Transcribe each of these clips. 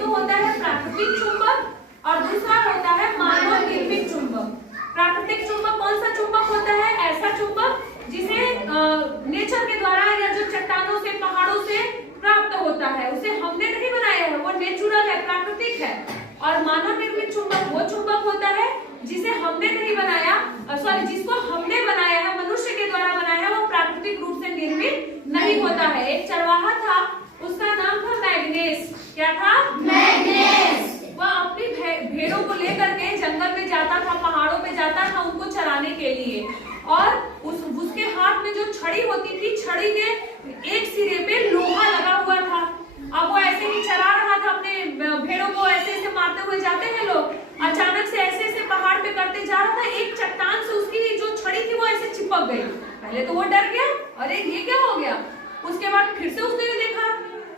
तो होता है प्राकृतिक चुंबक और दूसरा होता है मानव निर्मित चुंबक। प्राकृतिक चुंबक कौन सा चुंबक होता है? ऐसा चुंबक जिसे नेचर के द्वारा या जो चट्टानों से पहाड़ों से प्राप्त होता है, उसे हमने नहीं बनाया है, वो नेचुरल है, प्राकृतिक है। और मानव निर्मित चुंबक वो चुंबक होता है जिसे हमने नहीं बनाया, सॉरी जिसको हमने बनाया है, मनुष्य के द्वारा बनाया है, वो प्राकृतिक रूप से निर्मित नहीं होता है। एक चरवाहा था, उसका नाम था मैग्नेस। क्या था? मैग्नेस। वह अपनी भेड़ों को लेकर के जंगल में जाता था, पहाड़ों पे जाता था उनको चराने के लिए, और उसके हाथ में जो छड़ी होती थी, छड़ी के एक सिरे पे लोहा लगा हुआ था। अब वो ऐसे ही चरा रहा था अपने भेड़ों को, ऐसे ऐसे मारते हुए जाते हैं लोग, अचानक से ऐसे ऐसे पहाड़ पे करते जा रहा था, एक चट्टान से उसकी जो छड़ी थी वो ऐसे चिपक गई। पहले तो वो डर गया, अरे ये क्या हो गया। उसके बाद फिर से उसने देखा,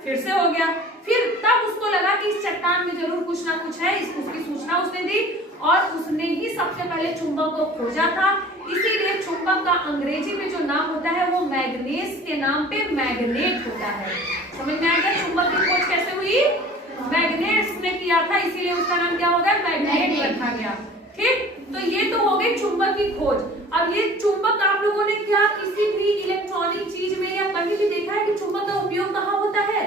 फिर से हो गया, फिर तब उसको लगा कि इस चट्टान में जरूर कुछ ना कुछ है, उसकी सूचना उसने दी और उसने ही सबसे पहले चुंबक को खोजा था। इसीलिए चुंबक का अंग्रेजी में जो नाम होता है वो मैग्नेस के नाम पे मैग्नेट होता है। समझ में आ गया चुंबक की खोज कैसे हुई? मैग्नेस ने किया था, इसीलिए उसका नाम क्या हो गया? मैग्नेट रखा गया। ठीक, तो ये तो हो गई चुंबक की खोज। अब ये चुंबक आप लोगों ने क्या किसी भी इलेक्ट्रॉनिक चीज में या कहीं भी देखा है कि चुंबक का उपयोग कहाँ होता है?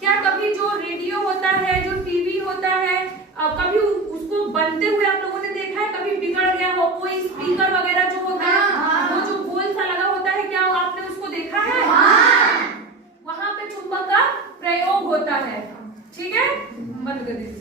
क्या कभी जो रेडियो होता है, जो टीवी होता है, कभी उसको बनते हुए आप लोगों ने देखा है? कभी बिगड़ गया हो कोई स्पीकर वगैरह जो होता है, वो जो गोल सा लगा होता है, क्या आपने उसको देखा है? वहां पे चुंबक का प्रयोग होता है। ठीक है, बंद कर दीजिए।